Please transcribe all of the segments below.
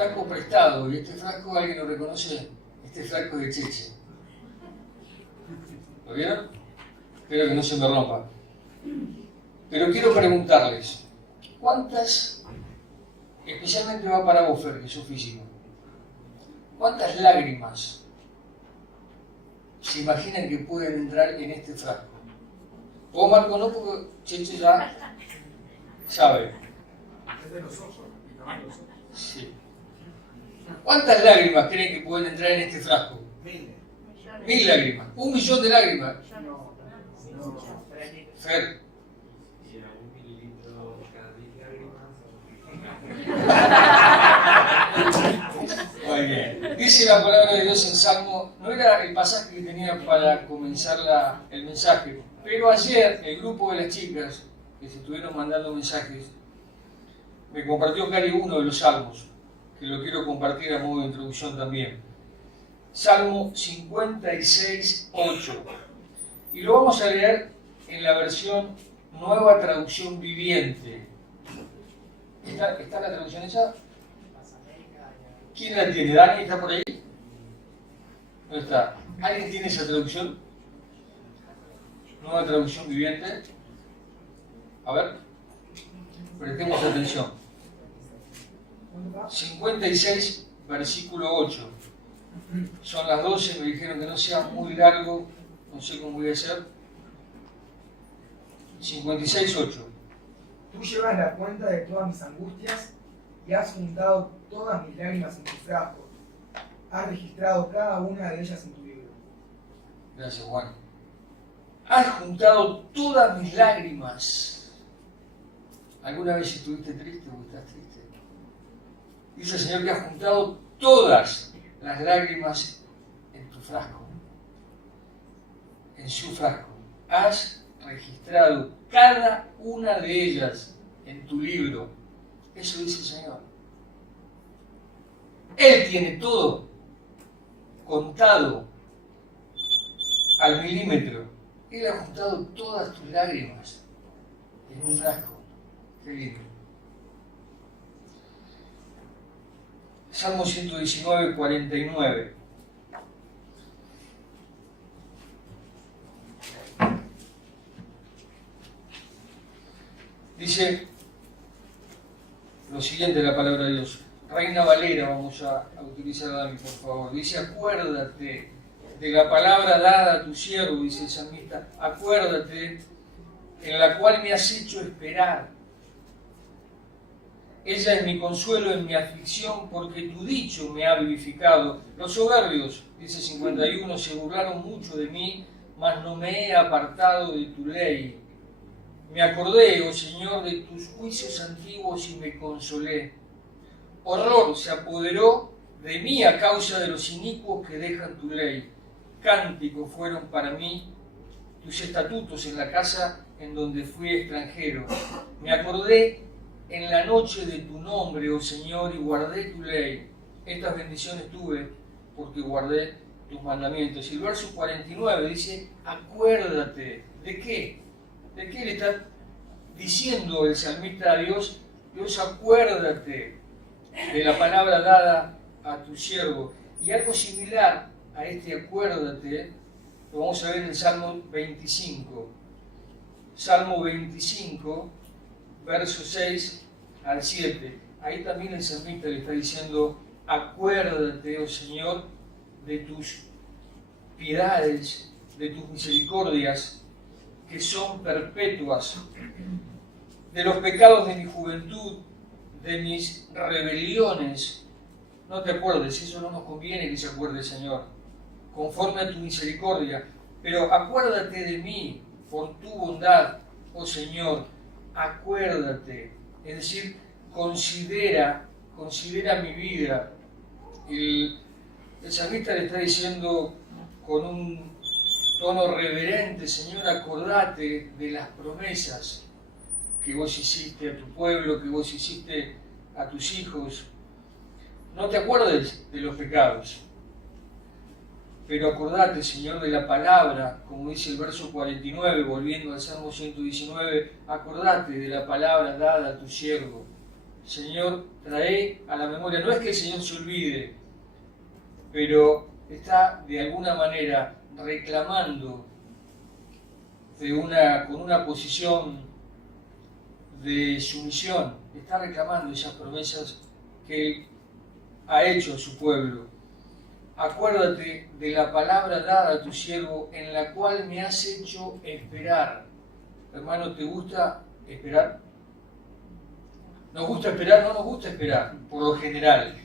frasco prestado, y este frasco alguien lo reconoce, este frasco es de Cheche. ¿Lo vieron? Espero que no se me rompa. Pero quiero preguntarles, ¿cuántas, especialmente va para vos, Fer, que sos físico, cuántas lágrimas se imaginan que pueden entrar en este frasco? Vos, Marco, no, porque Cheche ya sabe. Es de los ojos, el tamaño de los ojos. Sí. ¿Cuántas lágrimas creen que pueden entrar en este frasco? 1000. 1000 lágrimas. 1 millón de lágrimas. Fer. Si era 1 mililitro cada 10 lágrimas. Muy bien. Dice la palabra de Dios en Salmo, no era el pasaje que tenía para comenzar el mensaje, pero ayer el grupo de las chicas que se estuvieron mandando mensajes me compartió Cari uno de los salmos, que lo quiero compartir a modo de introducción también. Salmo 56:8. Y lo vamos a leer en la versión Nueva Traducción Viviente. ¿Está la traducción esa? ¿Quién la tiene? ¿Dani está por ahí? ¿Dónde está? ¿Alguien tiene esa traducción? Nueva Traducción Viviente. A ver, prestemos atención. 56, versículo 8. Son las 12, me dijeron que no sea muy largo, no sé cómo voy a hacer. 56:8. Tú llevas la cuenta de todas mis angustias y has juntado todas mis lágrimas en tu frasco. Has registrado cada una de ellas en tu libro. Gracias, Juan. Has juntado todas mis lágrimas. ¿Alguna vez estuviste triste o estás triste? Dice el Señor que has juntado todas las lágrimas en tu frasco. En su frasco. Has registrado cada una de ellas en tu libro. Eso dice el Señor. Él tiene todo contado al milímetro. Él ha juntado todas tus lágrimas en un frasco. Qué lindo. Salmo 119:49. Dice lo siguiente la palabra de Dios. Reina Valera, vamos a utilizar, Dami, por favor. Dice, acuérdate de la palabra dada a tu siervo, dice el salmista. Acuérdate, en la cual me has hecho esperar. Ella es mi consuelo en mi aflicción, porque tu dicho me ha vivificado. Los soberbios, dice 51, se burlaron mucho de mí, mas no me he apartado de tu ley. Me acordé, oh Señor, de tus juicios antiguos y me consolé. Horror se apoderó de mí a causa de los inicuos que dejan tu ley. Cánticos fueron para mí tus estatutos en la casa en donde fui extranjero. Me acordé en la noche de tu nombre, oh Señor, y guardé tu ley. Estas bendiciones tuve porque guardé tus mandamientos. Y el verso 49 dice, acuérdate. ¿De qué? ¿De qué le está diciendo el salmista a Dios? Dios, acuérdate de la palabra dada a tu siervo. Y algo similar a este acuérdate, lo vamos a ver en el Salmo 25. Salmo 25, versos 6 al 7. Ahí también el salmista le está diciendo, acuérdate, oh Señor, de tus piedades, de tus misericordias, que son perpetuas, de los pecados de mi juventud, de mis rebeliones. No te acuerdes, eso no nos conviene que se acuerde, Señor, conforme a tu misericordia, pero acuérdate de mí por tu bondad, oh Señor, acuérdate, es decir, considera mi vida. El salmista le está diciendo con un tono reverente, Señor, acordate de las promesas que vos hiciste a tu pueblo, que vos hiciste a tus hijos. No te acuerdes de los pecados, pero acordate, Señor, de la palabra, como dice el verso 49, volviendo al Salmo 119, acordate de la palabra dada a tu siervo. Señor, trae a la memoria. No es que el Señor se olvide, pero está de alguna manera reclamando con una posición de sumisión, está reclamando esas promesas que Él ha hecho a su pueblo. Acuérdate de la palabra dada a tu siervo, en la cual me has hecho esperar. Hermano, ¿te gusta esperar? ¿Nos gusta esperar? No nos gusta esperar, por lo general.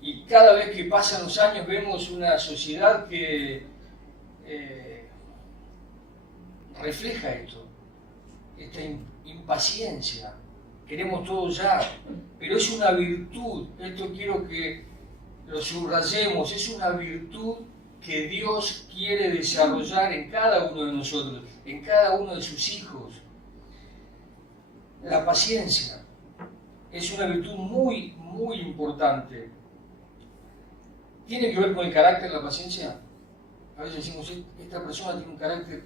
Y cada vez que pasan los años vemos una sociedad que refleja esto, esta impaciencia. Queremos todo ya, pero es una virtud. Esto quiero que lo subrayemos, es una virtud que Dios quiere desarrollar en cada uno de nosotros, en cada uno de sus hijos. La paciencia es una virtud muy, muy importante. ¿Tiene que ver con el carácter la paciencia? A veces decimos, esta persona tiene un carácter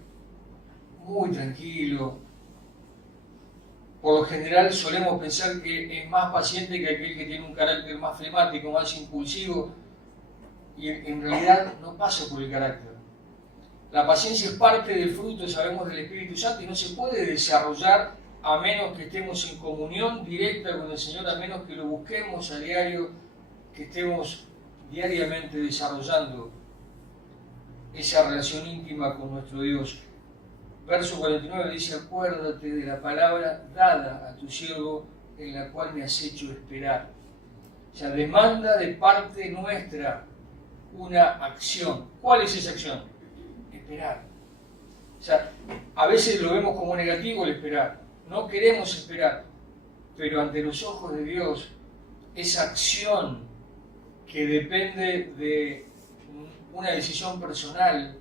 muy tranquilo. Por lo general solemos pensar que es más paciente que aquel que tiene un carácter más flemático, más impulsivo, y en realidad no pasa por el carácter. La paciencia es parte del fruto, sabemos, del Espíritu Santo, y no se puede desarrollar a menos que estemos en comunión directa con el Señor, a menos que lo busquemos a diario, que estemos diariamente desarrollando esa relación íntima con nuestro Dios. Verso 49 dice, acuérdate de la palabra dada a tu siervo, en la cual me has hecho esperar. O sea, demanda de parte nuestra una acción. ¿Cuál es esa acción? Esperar. O sea, a veces lo vemos como negativo el esperar. No queremos esperar, pero ante los ojos de Dios, esa acción que depende de una decisión personal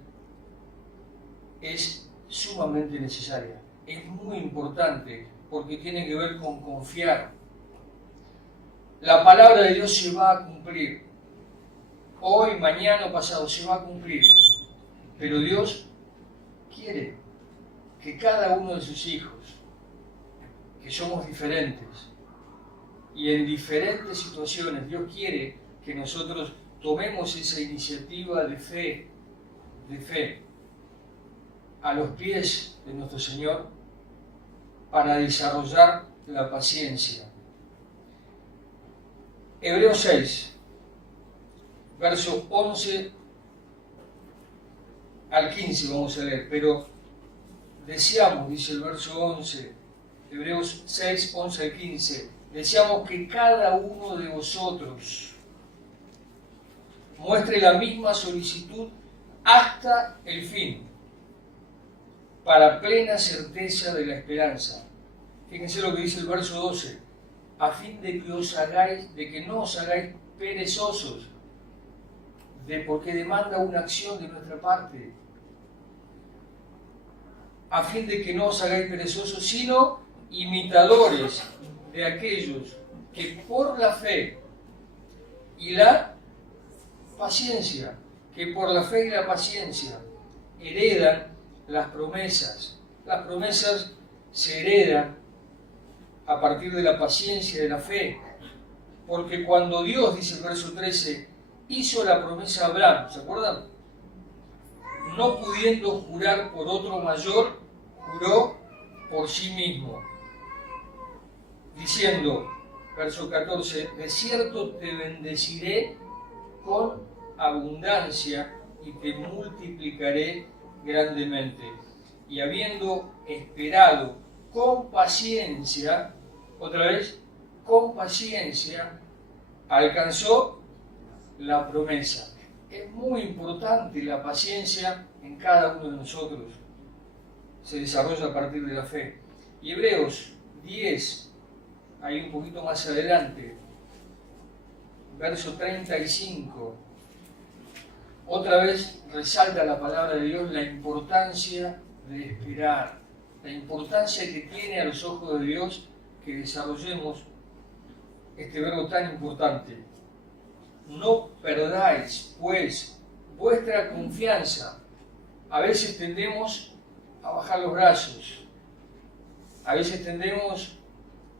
es sumamente necesaria. Es muy importante porque tiene que ver con confiar. La palabra de Dios se va a cumplir. Hoy, mañana o pasado se va a cumplir. Pero Dios quiere que cada uno de sus hijos, que somos diferentes, y en diferentes situaciones, Dios quiere que nosotros tomemos esa iniciativa de fe, a los pies de nuestro Señor, para desarrollar la paciencia. Hebreos 6, verso 11 al 15 vamos a leer, pero deseamos, dice el verso 11, Hebreos 6, 11 al 15, deseamos que cada uno de vosotros muestre la misma solicitud hasta el fin, para plena certeza de la esperanza. Fíjense lo que dice el verso 12, a fin de que no os hagáis perezosos, porque demanda una acción de nuestra parte, a fin de que no os hagáis perezosos, sino imitadores de aquellos que por la fe y la paciencia, heredan las promesas. Las promesas se heredan a partir de la paciencia y de la fe, porque cuando Dios, dice el verso 13, hizo la promesa a Abraham, ¿se acuerdan? No pudiendo jurar por otro mayor, juró por sí mismo, diciendo, verso 14, de cierto te bendeciré con abundancia y te multiplicaré grandemente. Y habiendo esperado con paciencia, otra vez, con paciencia, alcanzó la promesa. Es muy importante la paciencia en cada uno de nosotros. Se desarrolla a partir de la fe. Y Hebreos 10, ahí un poquito más adelante, verso 35, otra vez resalta la palabra de Dios la importancia de esperar, la importancia que tiene a los ojos de Dios que desarrollemos este verbo tan importante. No perdáis, pues, vuestra confianza. A veces tendemos a bajar los brazos, a veces tendemos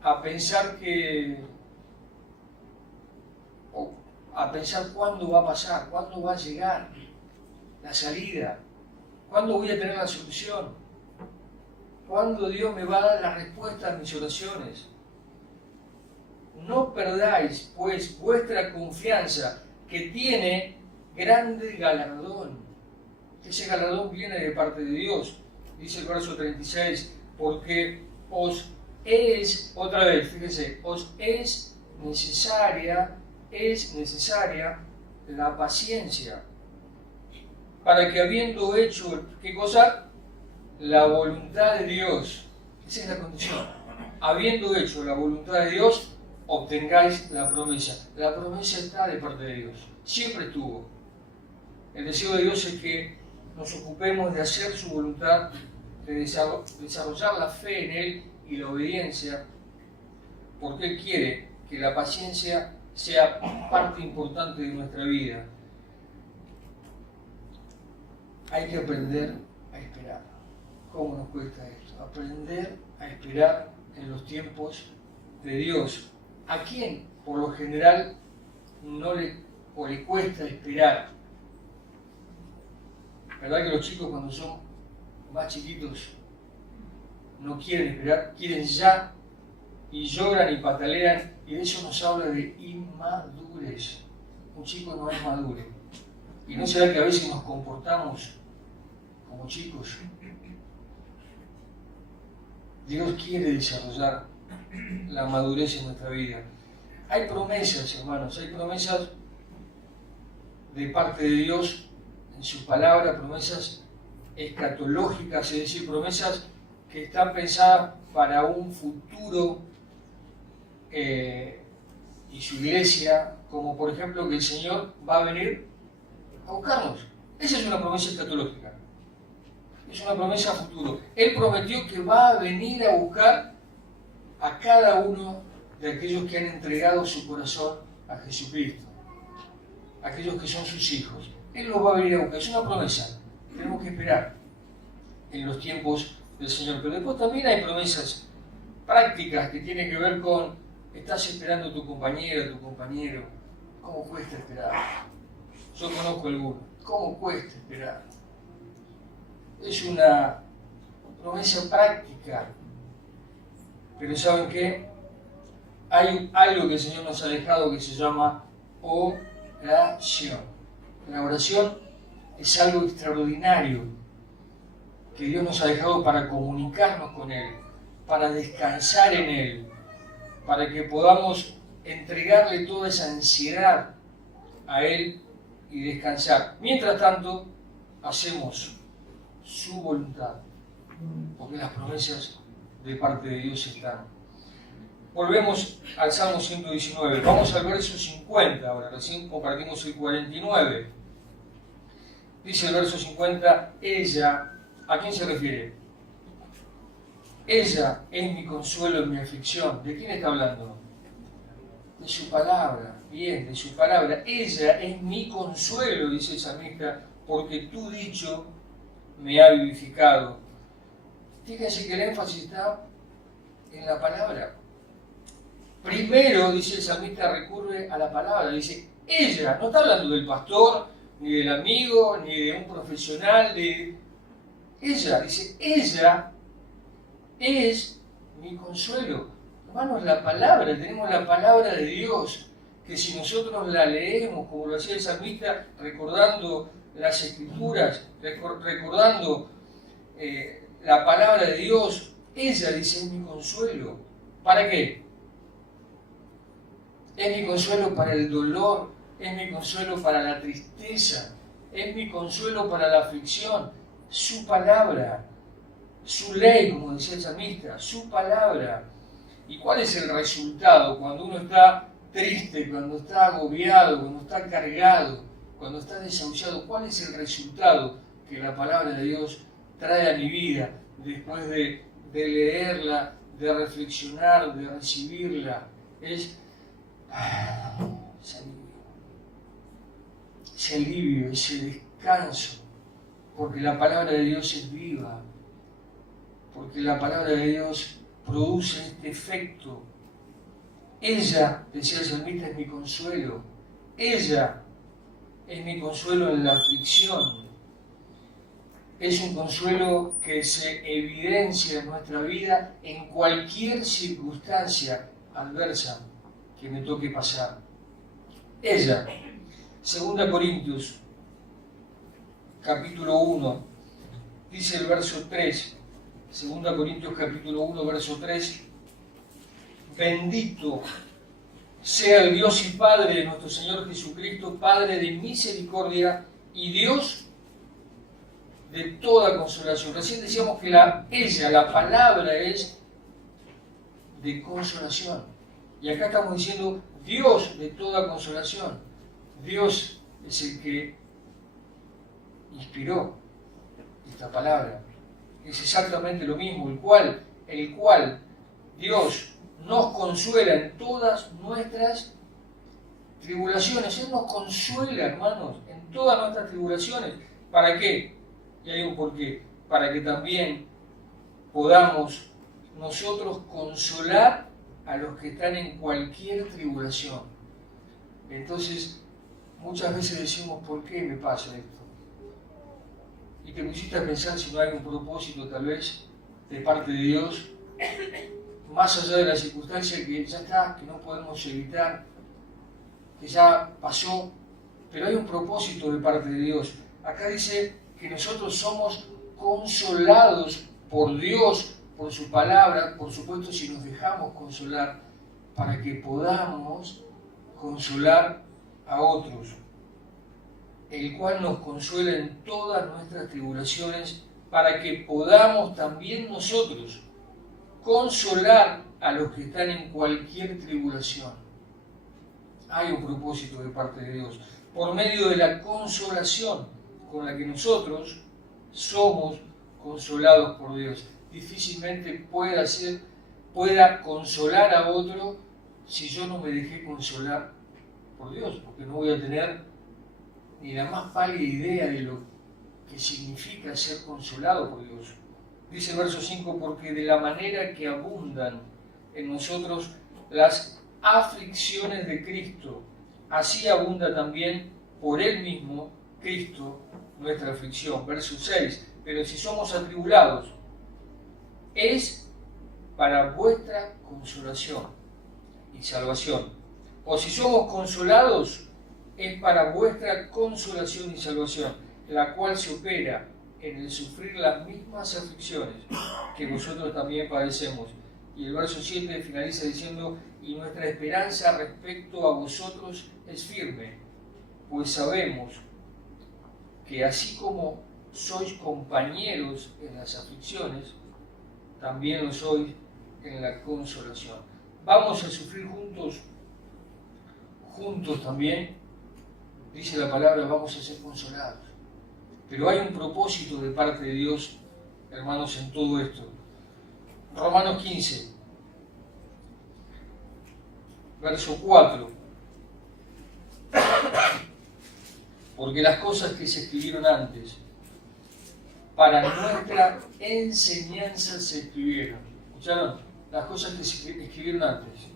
a pensar a pensar cuándo va a pasar, cuándo va a llegar la salida, cuándo voy a tener la solución, cuándo Dios me va a dar la respuesta a mis oraciones. No perdáis, pues, vuestra confianza, que tiene grande galardón. Ese galardón viene de parte de Dios. Dice el verso 36, porque os es, otra vez, fíjense, os es necesaria la paciencia, para que habiendo hecho, ¿qué cosa? La voluntad de Dios. Esa es la condición. Habiendo hecho la voluntad de Dios, obtengáis la promesa. La promesa está de parte de Dios. Siempre estuvo. El deseo de Dios es que nos ocupemos de hacer su voluntad, de desarrollar la fe en Él y la obediencia, porque Él quiere que la paciencia sea parte importante de nuestra vida. Hay que aprender a esperar. ¿Cómo nos cuesta esto? Aprender a esperar en los tiempos de Dios. ¿A quién, por lo general, le cuesta esperar? ¿Verdad que los chicos, cuando son más chiquitos, no quieren esperar, quieren ya, y lloran y patalean, y de eso nos habla de inmadurez? Un chico no es maduro. ¿Y no será que a veces nos comportamos como chicos? Dios quiere desarrollar la madurez en nuestra vida. Hay promesas, hermanos, hay promesas de parte de Dios en su palabra, promesas escatológicas, es decir, promesas que están pensadas para un futuro y su iglesia, como por ejemplo que el Señor va a venir a buscarnos. Esa es una promesa escatológica, es una promesa a futuro. Él prometió que va a venir a buscar a cada uno de aquellos que han entregado su corazón a Jesucristo, aquellos que son sus hijos. Él los va a venir a buscar, es una promesa. Tenemos que esperar en los tiempos del Señor. Pero después también hay promesas prácticas que tienen que ver con: estás esperando a tu compañera, a tu compañero. ¿Cómo cuesta esperar? Yo conozco algunos. ¿Cómo cuesta esperar? Es una promesa práctica. Pero ¿saben qué? Hay algo que el Señor nos ha dejado que se llama oración. La oración es algo extraordinario que Dios nos ha dejado para comunicarnos con Él, para descansar en Él, para que podamos entregarle toda esa ansiedad a Él y descansar. Mientras tanto, hacemos su voluntad, porque las promesas de parte de Dios están. Volvemos al Salmo 119. Vamos al verso 50 ahora. Recién compartimos el 49. Dice el verso 50, ella, ¿a quién se refiere? Ella es mi consuelo en mi aflicción. ¿De quién está hablando? De su palabra. Bien, de su palabra. Ella es mi consuelo, dice el salmista, porque tu dicho me ha vivificado. Fíjense que el énfasis está en la palabra. Primero, dice el salmista, recurre a la palabra. Dice, ella, no está hablando del pastor, ni del amigo, ni de un profesional, de ella. Dice, ella es mi consuelo. Hermanos, la palabra, tenemos la palabra de Dios, que si nosotros la leemos, como lo hacía el salmista, recordando las escrituras, recordando la palabra de Dios, ella dice, es mi consuelo. ¿Para qué? Es mi consuelo para el dolor, es mi consuelo para la tristeza, es mi consuelo para la aflicción. Su palabra, su ley, como decía el salmista, su palabra. ¿Y cuál es el resultado cuando uno está triste, cuando está agobiado, cuando está cargado, cuando está desahuciado? ¿Cuál es el resultado que la palabra de Dios trae a mi vida después de leerla, de reflexionar, de recibirla? Es ese alivio, ese descanso, porque la palabra de Dios es viva, porque la palabra de Dios produce este efecto Ella, decía el salmista, es mi consuelo. Ella es mi consuelo en la aflicción. Es un consuelo que se evidencia en nuestra vida en cualquier circunstancia adversa que me toque pasar. Ella, 2 Corintios, capítulo 1, dice el verso 3, 2 Corintios capítulo 1, verso 3, bendito sea el Dios y Padre de nuestro Señor Jesucristo, Padre de misericordia y Dios de toda consolación. Recién decíamos que la palabra es de consolación. Y acá estamos diciendo Dios de toda consolación. Dios es el que inspiró esta palabra. Es exactamente lo mismo, el cual Dios nos consuela en todas nuestras tribulaciones. Él nos consuela, hermanos, en todas nuestras tribulaciones. ¿Para qué? Y hay un porqué. Para que también podamos nosotros consolar a los que están en cualquier tribulación. Entonces, muchas veces decimos, ¿por qué me pasa esto? Y te pusiste a pensar si no hay un propósito, tal vez, de parte de Dios, más allá de la circunstancia que ya está, que no podemos evitar, que ya pasó, pero hay un propósito de parte de Dios. Acá dice que nosotros somos consolados por Dios, por su palabra, por supuesto si nos dejamos consolar, para que podamos consolar a otros, el cual nos consuela en todas nuestras tribulaciones, para que podamos también nosotros consolar a los que están en cualquier tribulación. Hay un propósito de parte de Dios, por medio de la consolación con la que nosotros somos consolados por Dios. Difícilmente pueda consolar a otro si yo no me dejé consolar por Dios, porque no voy a tener ni la más pálida idea de lo que significa ser consolado por Dios. Dice el verso 5, porque de la manera que abundan en nosotros las aflicciones de Cristo, así abunda también por Él mismo, Cristo, nuestra aflicción. Verso 6, pero si somos atribulados, es para vuestra consolación y salvación. O si somos consolados, es para vuestra consolación y salvación, la cual se opera en el sufrir las mismas aflicciones que vosotros también padecemos. Y el verso 7 finaliza diciendo, y nuestra esperanza respecto a vosotros es firme, pues sabemos que así como sois compañeros en las aflicciones, también lo sois en la consolación. Vamos a sufrir juntos también, dice la palabra, vamos a ser consolados. Pero hay un propósito de parte de Dios, hermanos, en todo esto. Romanos 15, verso 4. Porque las cosas que se escribieron antes, para nuestra enseñanza se escribieron. ¿Escucharon? Las cosas que se escribieron antes,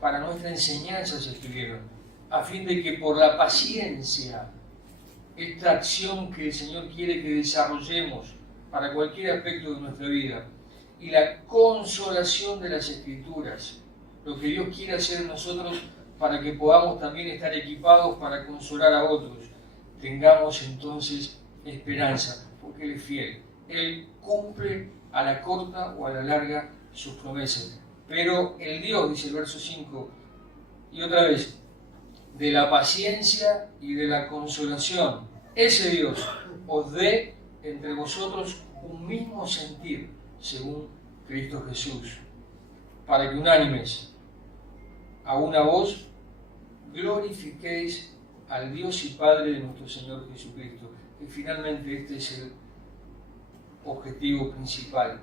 para nuestra enseñanza se escribieron, a fin de que por la paciencia, esta acción que el Señor quiere que desarrollemos para cualquier aspecto de nuestra vida, y la consolación de las Escrituras, lo que Dios quiere hacer en nosotros para que podamos también estar equipados para consolar a otros, tengamos entonces esperanza, porque Él es fiel. Él cumple a la corta o a la larga sus promesas. Pero el Dios, dice el verso 5, y otra vez, de la paciencia y de la consolación, ese Dios os dé entre vosotros un mismo sentir, según Cristo Jesús, para que unánimes a una voz glorifiquéis al Dios y Padre de nuestro Señor Jesucristo. Y finalmente este es el objetivo principal.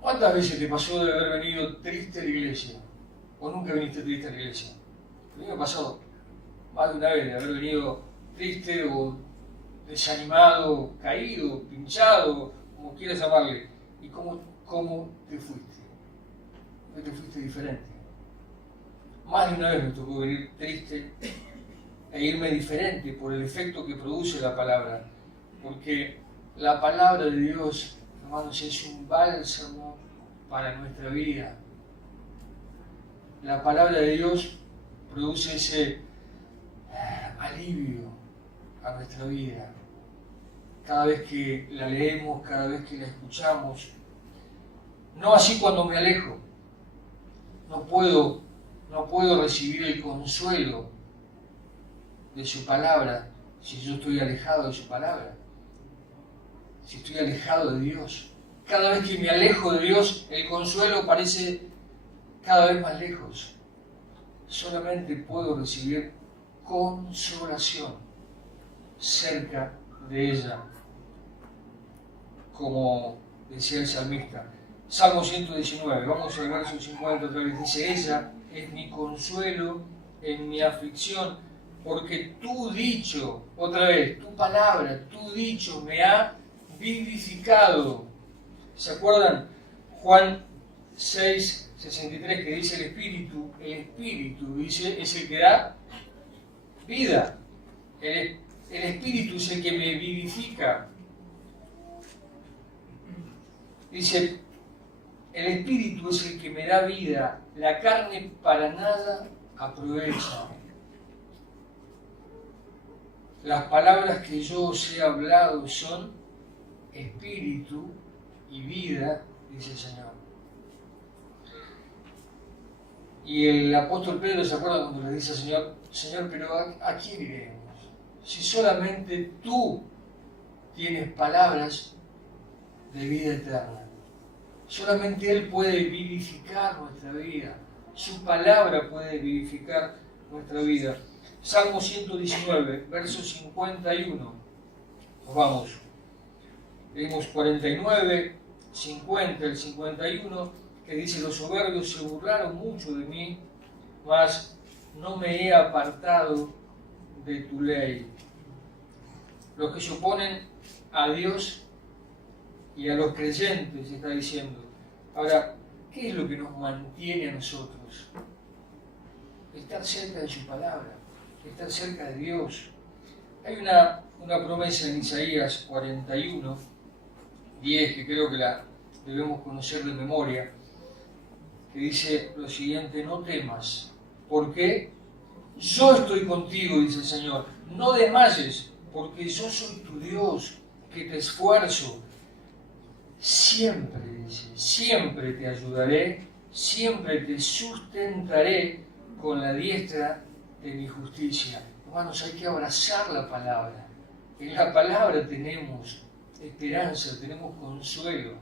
¿Cuántas veces te pasó de haber venido triste a la iglesia? ¿O nunca viniste triste a la iglesia? A mí me ha pasado más de una vez de haber venido triste o desanimado, caído, pinchado, como quieras llamarle. ¿Y cómo te fuiste? Te fuiste diferente. Más de una vez me tocó venir triste e irme diferente por el efecto que produce la palabra. Porque la palabra de Dios, hermanos, es un bálsamo para nuestra vida. La palabra de Dios produce ese alivio a nuestra vida. Cada vez que la leemos, cada vez que la escuchamos. No así cuando me alejo. No puedo recibir el consuelo de su palabra si yo estoy alejado de su palabra. Si estoy alejado de Dios. Cada vez que me alejo de Dios, el consuelo parece cada vez más lejos. Solamente puedo recibir consolación cerca de ella, como decía el salmista. Salmo 119, vamos al verso 50 otra vez, dice: ella es mi consuelo en mi aflicción, porque tu dicho, otra vez, tu palabra, tu dicho me ha vivificado. ¿Se acuerdan? Juan 6, 63, que dice el Espíritu, dice, es el que da vida. El Espíritu es el que me vivifica. Dice, el Espíritu es el que me da vida, la carne para nada aprovecha. Las palabras que yo os he hablado son Espíritu y vida, dice el Señor. Y el apóstol Pedro se acuerda cuando le dice al Señor: Señor, pero ¿a quién iremos? Si solamente tú tienes palabras de vida eterna. Solamente Él puede vivificar nuestra vida. Su palabra puede vivificar nuestra vida. Salmo 119, verso 51. Nos vamos. Leímos 49, 50, el 51, que dice: los soberbios se burlaron mucho de mí, mas no me he apartado de tu ley. Los que se oponen a Dios y a los creyentes, está diciendo. Ahora, ¿qué es lo que nos mantiene a nosotros? Estar cerca de su palabra, estar cerca de Dios. Hay una promesa en Isaías 41, 10, que creo que la debemos conocer de memoria, que dice lo siguiente: no temas, porque yo estoy contigo, dice el Señor. No desmayes, porque yo soy tu Dios, que te esfuerzo. Siempre, dice, siempre te ayudaré, siempre te sustentaré con la diestra de mi justicia. Hermanos, hay que abrazar la palabra. En la palabra tenemos esperanza, tenemos consuelo.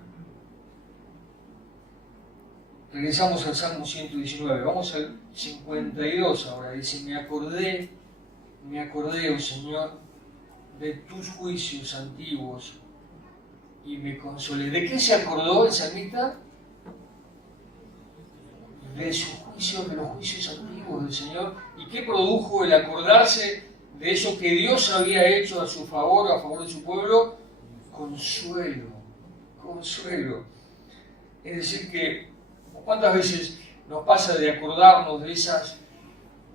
Regresamos al Salmo 119, vamos al 52 ahora. Dice: me acordé, oh Señor, de tus juicios antiguos y me consolé. ¿De qué se acordó el salmista? De sus juicios, de los juicios antiguos del Señor. ¿Y qué produjo el acordarse de eso que Dios había hecho a su favor, a favor de su pueblo? Consuelo, consuelo. Es decir que, ¿cuántas veces nos pasa de acordarnos de esas,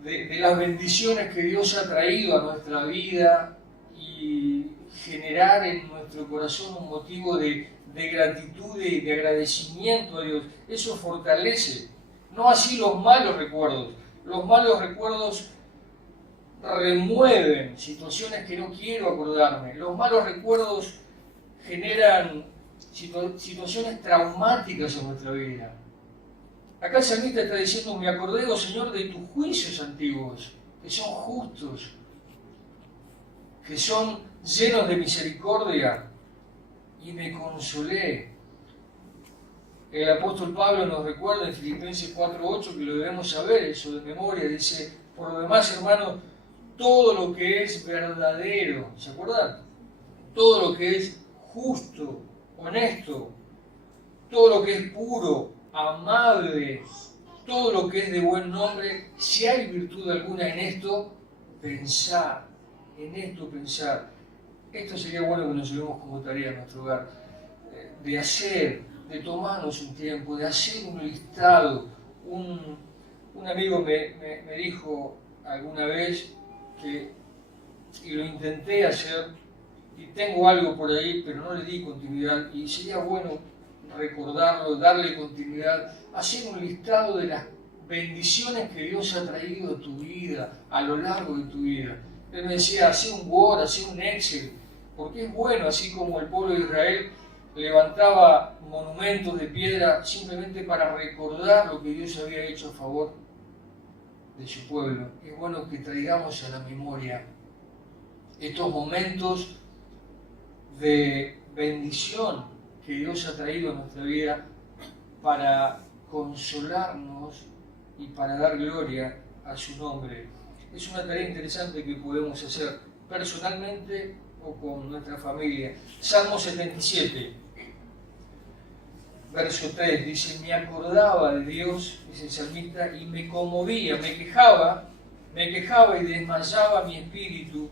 de las bendiciones que Dios ha traído a nuestra vida y generar en nuestro corazón un motivo de gratitud y de agradecimiento a Dios? Eso fortalece. No así los malos recuerdos. Los malos recuerdos remueven situaciones que no quiero acordarme. Los malos recuerdos generan situaciones traumáticas en nuestra vida. Acá el salmista está diciendo: me acordé, oh Señor, de tus juicios antiguos, que son justos, que son llenos de misericordia, y me consolé. El apóstol Pablo nos recuerda en Filipenses 4:8, que lo debemos saber, eso de memoria, dice: por lo demás, hermanos, todo lo que es verdadero, ¿se acuerdan? Todo lo que es justo, honesto, todo lo que es puro, amable, todo lo que es de buen nombre, si hay virtud alguna en esto, pensar, en esto pensar. Esto sería bueno que nos llevemos como tarea en nuestro hogar, de tomarnos un tiempo, de hacer un listado, Un amigo me dijo alguna vez y lo intenté hacer, y tengo algo por ahí, pero no le di continuidad, y sería bueno recordarlo, darle continuidad, hacer un listado de las bendiciones que Dios ha traído a tu vida, a lo largo de tu vida. Él me decía, hacé un Word, hacé un Excel, porque es bueno, así como el pueblo de Israel levantaba monumentos de piedra simplemente para recordar lo que Dios había hecho a favor de su pueblo. Es bueno que traigamos a la memoria estos momentos de bendición que Dios ha traído a nuestra vida para consolarnos y para dar gloria a su nombre. Es una tarea interesante que podemos hacer personalmente o con nuestra familia. Salmo 77, verso 3, dice: me acordaba de Dios, dice el salmista, y me conmovía, me quejaba y desmayaba mi espíritu.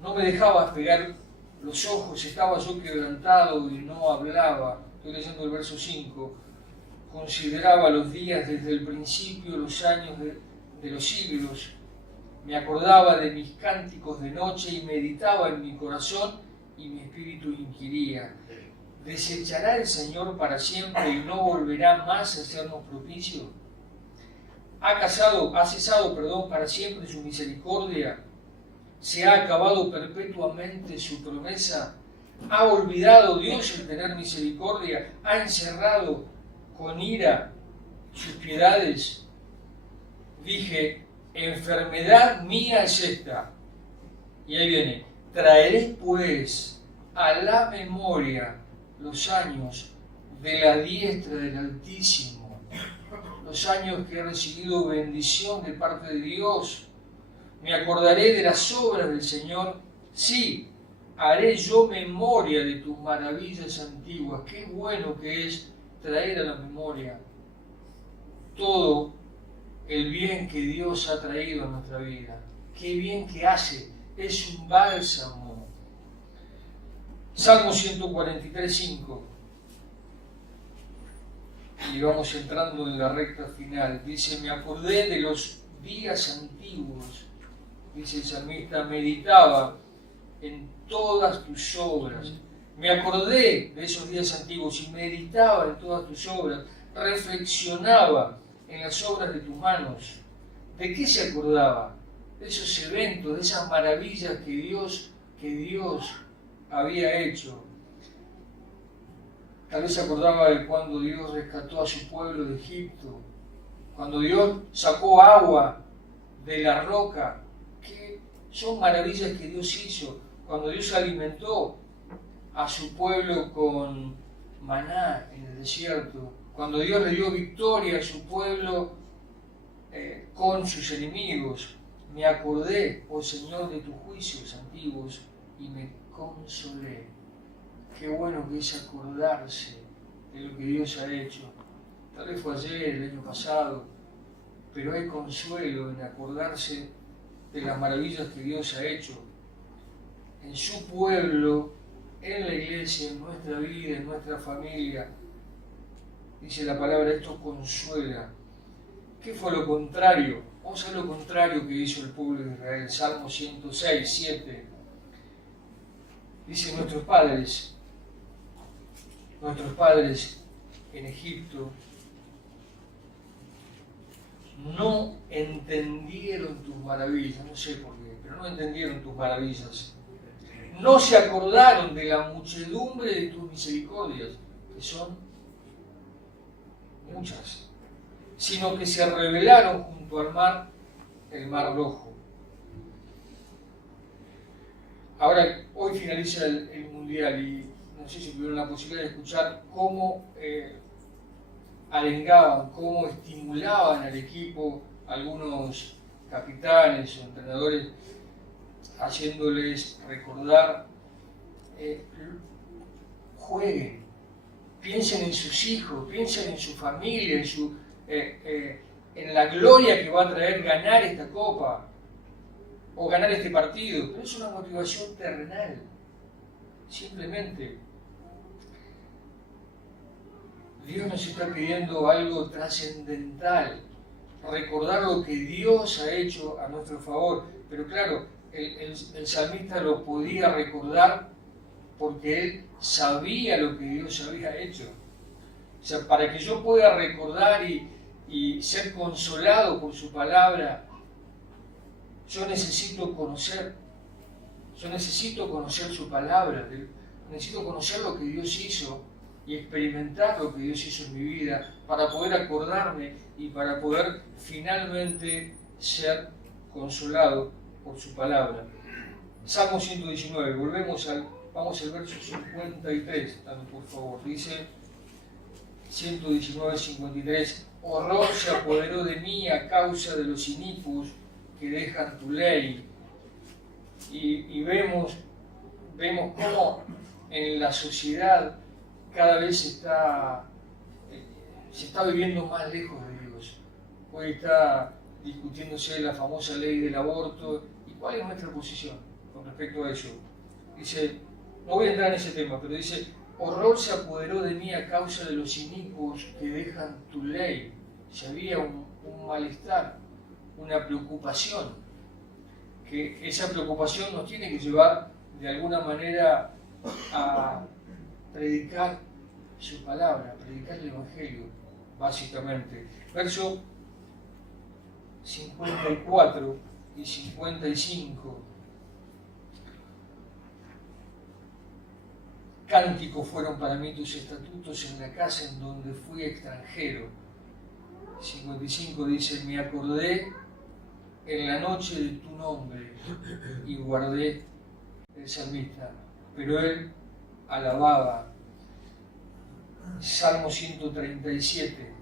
No me dejaba pegar los ojos, estaba yo quebrantado y no hablaba. Estoy leyendo el verso 5. Consideraba los días desde el principio, los años de los siglos. Me acordaba de mis cánticos de noche y meditaba en mi corazón, y mi espíritu inquiría. ¿Desechará el Señor para siempre y no volverá más a hacernos propicio? ¿Ha cesado para siempre su misericordia? ¿Se ha acabado perpetuamente su promesa? ¿Ha olvidado Dios el tener misericordia? ¿Ha encerrado con ira sus piedades? Dije, enfermedad mía es esta. Y ahí viene, traeré pues a la memoria los años de la diestra del Altísimo, los años que he recibido bendición de parte de Dios. Me acordaré de las obras del Señor, sí, haré yo memoria de tus maravillas antiguas. Qué bueno que es traer a la memoria todo el bien que Dios ha traído a nuestra vida. Qué bien que hace, es un bálsamo. Salmo 143, 5. Y vamos entrando en la recta final. Dice, me acordé de los días antiguos. Dice el salmista, meditaba en todas tus obras. Me acordé de esos días antiguos y meditaba en todas tus obras. Reflexionaba en las obras de tus manos. ¿De qué se acordaba? De esos eventos, de esas maravillas que Dios había hecho. Tal vez se acordaba de cuando Dios rescató a su pueblo de Egipto, cuando Dios sacó agua de la roca, que son maravillas que Dios hizo, cuando Dios alimentó a su pueblo con maná en el desierto, cuando Dios le dio victoria a su pueblo con sus enemigos. Me acordé, oh Señor, de tus juicios antiguos y me consolé. Qué bueno que es acordarse de lo que Dios ha hecho. Tal vez fue ayer, el año pasado, pero hay consuelo en acordarse de las maravillas que Dios ha hecho en su pueblo, en la iglesia, en nuestra vida, en nuestra familia. Dice la palabra, esto consuela. ¿Qué fue lo contrario? Vamos a ver lo contrario que hizo el pueblo de Israel. Salmo 106, 7. Dice, nuestros padres en Egipto no entendieron tus maravillas, no sé por qué, pero no entendieron tus maravillas. No se acordaron de la muchedumbre de tus misericordias, que son muchas, sino que se rebelaron junto al mar, el mar rojo. Ahora, hoy finaliza el Mundial y no sé si tuvieron la posibilidad de escuchar cómo arengaban, cómo estimulaban al equipo algunos capitanes o entrenadores, haciéndoles recordar, jueguen, piensen en sus hijos, piensen en su familia, en la gloria que va a traer ganar esta copa o ganar este partido. Pero es una motivación terrenal, simplemente. Dios nos está pidiendo algo trascendental, recordar lo que Dios ha hecho a nuestro favor. Pero claro, el salmista lo podía recordar porque él sabía lo que Dios había hecho. O sea, para que yo pueda recordar y ser consolado por su palabra, yo necesito conocer su palabra, necesito conocer lo que Dios hizo y experimentar lo que Dios hizo en mi vida para poder acordarme y para poder finalmente ser consolado por su palabra. Salmo 119, vamos al verso 53, también, por favor. Dice 119, 53, horror se apoderó de mí a causa de los inicuos que dejan tu ley. Y vemos cómo en la sociedad cada vez se está viviendo más lejos de Dios. Hoy está discutiéndose la famosa ley del aborto. ¿Y cuál es nuestra posición con respecto a eso? Dice, no voy a entrar en ese tema, pero dice, horror se apoderó de mí a causa de los inicuos que dejan tu ley. Si había un malestar, una preocupación, que esa preocupación nos tiene que llevar de alguna manera a predicar su palabra, predicar el Evangelio, básicamente. Verso 54 y 55. Cánticos fueron para mí tus estatutos en la casa en donde fui extranjero. 55 dice, me acordé en la noche de tu nombre y guardé, el salmista, pero él alababa. Salmo 137.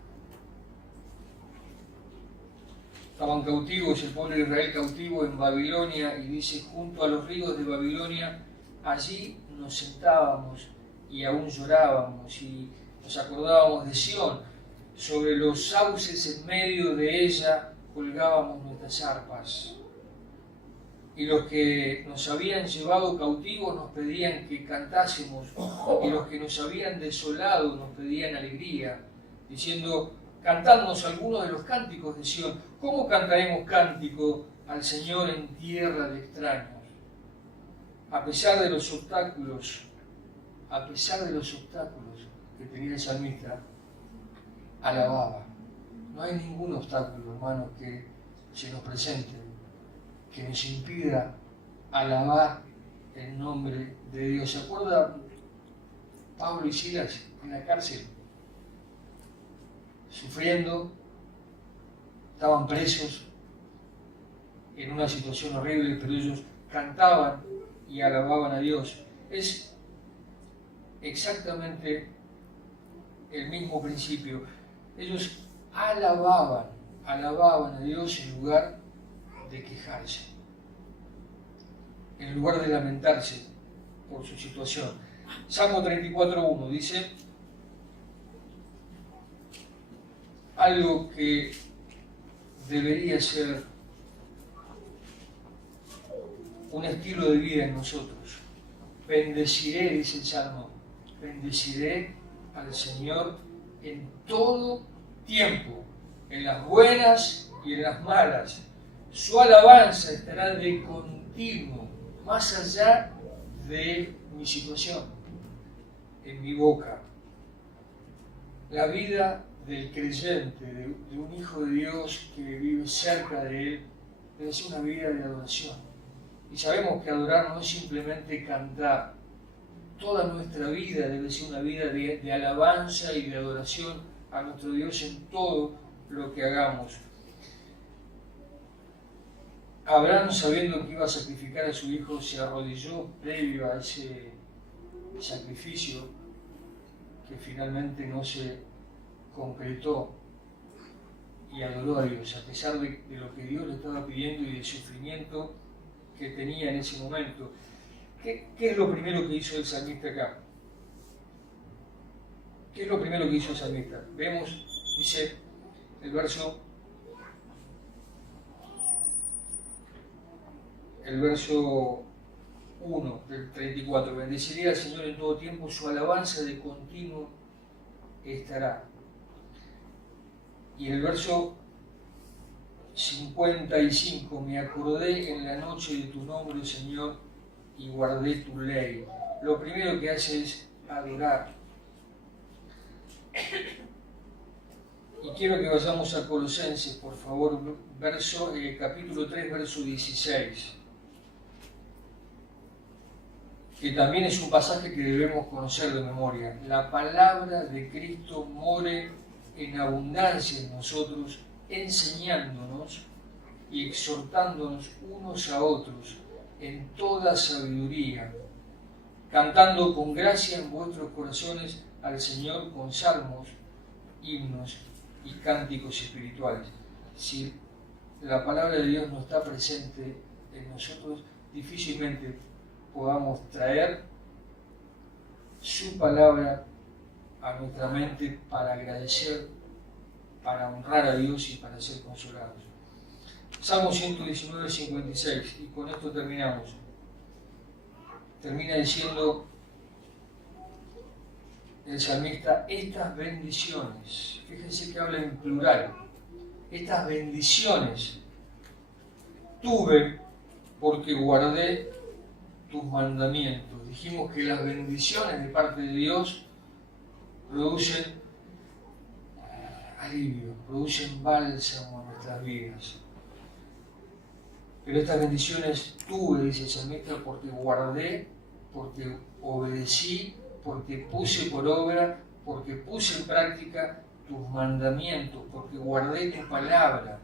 Estaban cautivos, el pueblo de Israel cautivo en Babilonia, y dice, junto a los ríos de Babilonia, allí nos sentábamos y aún llorábamos y nos acordábamos de Sión. Sobre los sauces en medio de ella colgábamos nuestras arpas. Y los que nos habían llevado cautivos nos pedían que cantásemos, y los que nos habían desolado nos pedían alegría, diciendo, cantadnos algunos de los cánticos de Sión. ¿Cómo cantaremos cántico al Señor en tierra de extraños? A pesar de los obstáculos que tenía el salmista, alababa. No hay ningún obstáculo, hermanos, que se nos presente, que nos impida alabar el nombre de Dios. ¿Se acuerda Pablo y Silas en la cárcel? Sufriendo, estaban presos en una situación horrible, pero ellos cantaban y alababan a Dios. Es exactamente el mismo principio. Ellos alababan a Dios en lugar de quejarse, en lugar de lamentarse por su situación. Salmo 34:1 dice algo que debería ser un estilo de vida en nosotros. Bendeciré, dice el Salmo, bendeciré al Señor en todo tiempo, en las buenas y en las malas. Su alabanza estará de continuo, más allá de mi situación, en mi boca. La vida del creyente, de un hijo de Dios que vive cerca de Él, debe ser una vida de adoración. Y sabemos que adorar no es simplemente cantar. Toda nuestra vida debe ser una vida de alabanza y de adoración a nuestro Dios en todo lo que hagamos. Abraham, sabiendo que iba a sacrificar a su hijo, se arrodilló previo a ese sacrificio que finalmente no se concretó, y adoró a Dios, a pesar de lo que Dios le estaba pidiendo y del sufrimiento que tenía en ese momento. ¿Qué es lo primero que hizo el salmista acá? ¿Qué es lo primero que hizo el salmista? Vemos, dice el verso 1 del 34, bendeciré al Señor en todo tiempo, su alabanza de continuo estará. Y el verso 55. Me acordé en la noche de tu nombre, Señor, y guardé tu ley. Lo primero que hace es adorar. Y quiero que vayamos a Colosenses, por favor, capítulo 3, verso 16. Que también es un pasaje que debemos conocer de memoria. La palabra de Cristo more en abundancia en nosotros, enseñándonos y exhortándonos unos a otros en toda sabiduría, cantando con gracia en vuestros corazones al Señor con salmos, himnos y cánticos espirituales. Si la palabra de Dios no está presente en nosotros, difícilmente podamos traer su palabra a nuestra mente para agradecer, para honrar a Dios y para ser consolados. Salmo 119, 56, y con esto terminamos. Termina diciendo el salmista, estas bendiciones, fíjense que habla en plural, estas bendiciones tuve porque guardé tus mandamientos. Dijimos que las bendiciones de parte de Dios producen alivio, producen bálsamo en nuestras vidas. Pero estas bendiciones tuve, dice el salmista, porque guardé, porque obedecí, porque puse por obra, porque puse en práctica tus mandamientos, porque guardé tu palabra.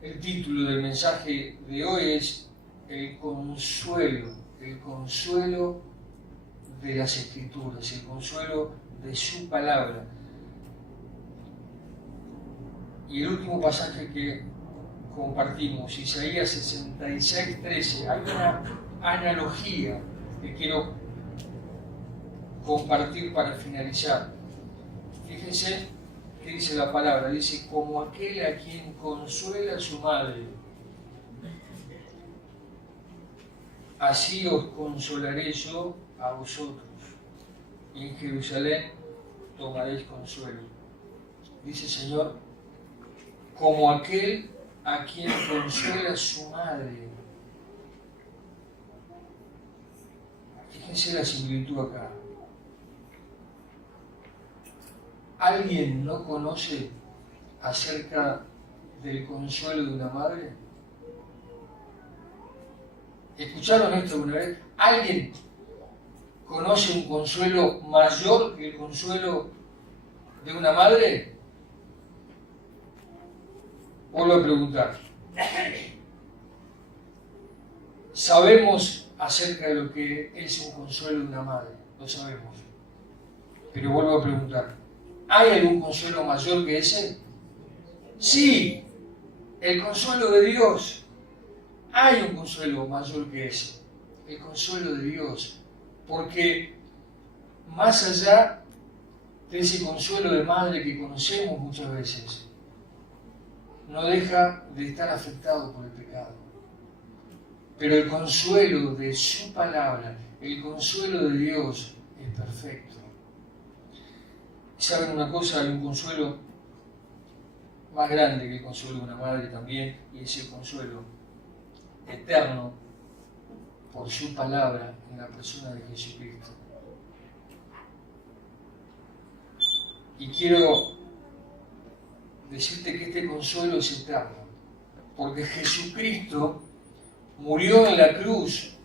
El título del mensaje de hoy es el consuelo de las Escrituras, el consuelo de su palabra. Y el último pasaje que compartimos, Isaías 66, 13, hay una analogía que quiero compartir para finalizar. Fíjense que dice la palabra, dice, como aquel a quien consuela su madre, así os consolaré yo a vosotros, y en Jerusalén tomaréis consuelo. Dice el Señor, como aquel a quien consuela su madre. Fíjense la similitud acá. ¿Alguien no conoce acerca del consuelo de una madre? ¿Escucharon esto alguna vez? ¿Alguien conoce un consuelo mayor que el consuelo de una madre? Vuelvo a preguntar. Sabemos acerca de lo que es un consuelo de una madre, lo sabemos. Pero vuelvo a preguntar, ¿hay algún consuelo mayor que ese? Sí, el consuelo de Dios. Hay un consuelo mayor que ese, el consuelo de Dios. Porque más allá de ese consuelo de madre que conocemos muchas veces, no deja de estar afectado por el pecado. Pero el consuelo de su palabra, el consuelo de Dios es perfecto. ¿Saben una cosa? Hay un consuelo más grande que el consuelo de una madre también, y es el consuelo eterno por su palabra en la persona de Jesucristo. Y quiero decirte que este consuelo es eterno, porque Jesucristo murió en la cruz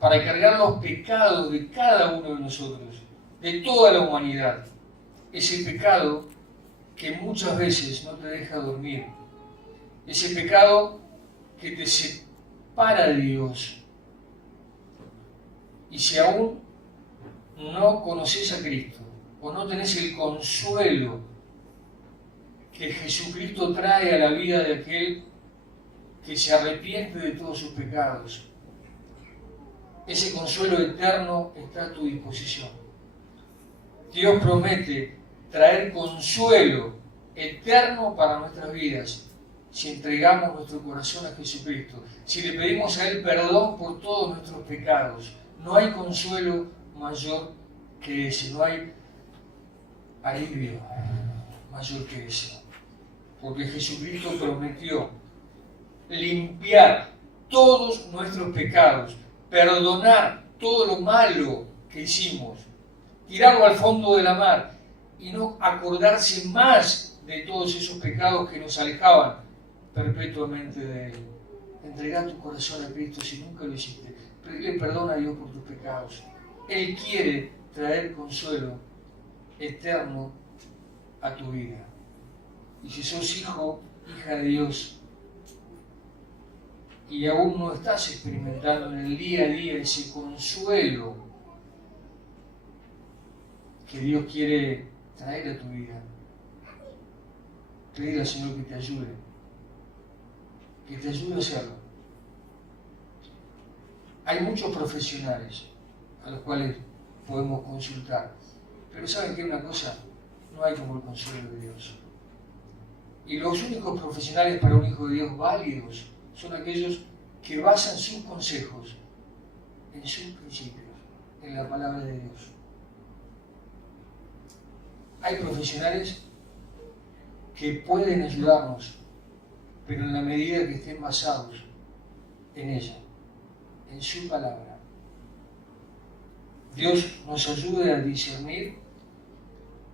para cargar los pecados de cada uno de nosotros, de toda la humanidad. Ese pecado que muchas veces no te deja dormir, ese pecado que te separa de Dios. Y si aún no conoces a Cristo o no tenés el consuelo que Jesucristo trae a la vida de aquel que se arrepiente de todos sus pecados, ese consuelo eterno está a tu disposición. Dios promete traer consuelo eterno para nuestras vidas si entregamos nuestro corazón a Jesucristo, si le pedimos a Él perdón por todos nuestros pecados. No hay consuelo mayor que ese, no hay alivio mayor que ese. porque Jesucristo prometió limpiar todos nuestros pecados, perdonar todo lo malo que hicimos, tirarlo al fondo de la mar y no acordarse más de todos esos pecados que nos alejaban perpetuamente de Él. Entrega tu corazón a Cristo si nunca lo hiciste. Pedile perdón a Dios por tus pecados. Él quiere traer consuelo eterno a tu vida. Y si sos hijo, hija de Dios, y aún no estás experimentando en el día a día ese consuelo que Dios quiere traer a tu vida, pedile al Señor que te ayude a hacerlo. Hay muchos profesionales a los cuales podemos consultar, pero ¿saben qué? Una cosa, no hay como el consuelo de Dios. Y los únicos profesionales para un hijo de Dios válidos son aquellos que basan sus consejos en sus principios, en la palabra de Dios. Hay profesionales que pueden ayudarnos, pero en la medida que estén basados en ella, en su palabra. Dios nos ayude a discernir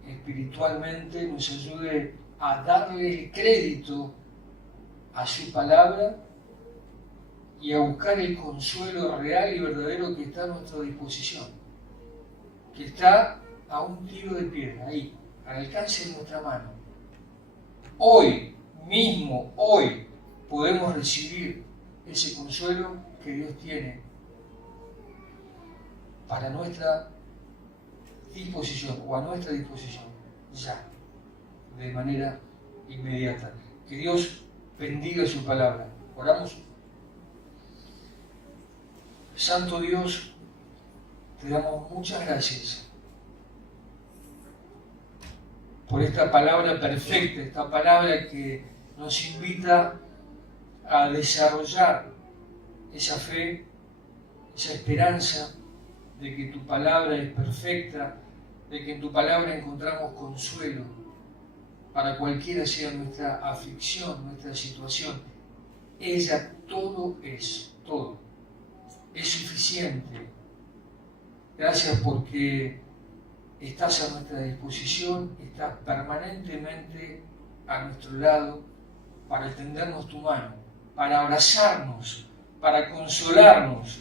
espiritualmente, nos ayude a darle el crédito a su palabra y a buscar el consuelo real y verdadero que está a nuestra disposición, que está a un tiro de piedra, ahí, al alcance de nuestra mano. Hoy mismo, hoy, podemos recibir ese consuelo que Dios tiene para nuestra disposición o a nuestra disposición, ya, de manera inmediata. Que Dios bendiga su palabra. Oramos. Santo Dios, te damos muchas gracias por esta palabra perfecta, esta palabra que nos invita a desarrollar esa fe, esa esperanza de que tu palabra es perfecta, de que en tu palabra encontramos consuelo para cualquiera sea nuestra aflicción, nuestra situación. Ella todo es, todo. Es suficiente. Gracias porque estás a nuestra disposición, estás permanentemente a nuestro lado para tendernos tu mano, para abrazarnos, para consolarnos,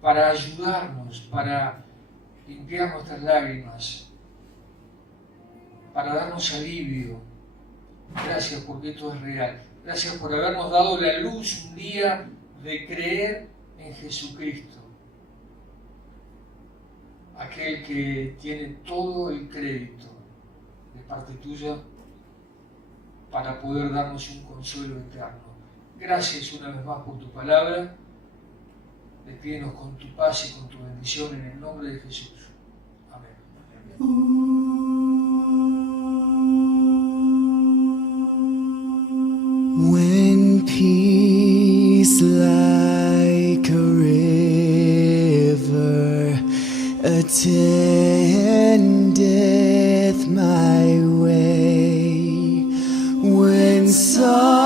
para ayudarnos, para limpiar nuestras lágrimas, para darnos alivio. Gracias porque esto es real. Gracias por habernos dado la luz un día de creer en Jesucristo, aquel que tiene todo el crédito de parte tuya para poder darnos un consuelo eterno. Gracias una vez más por tu palabra. Despídenos con tu paz y con tu bendición en el nombre de Jesús. Amén. When peace like a river attendeth my way, when sorrow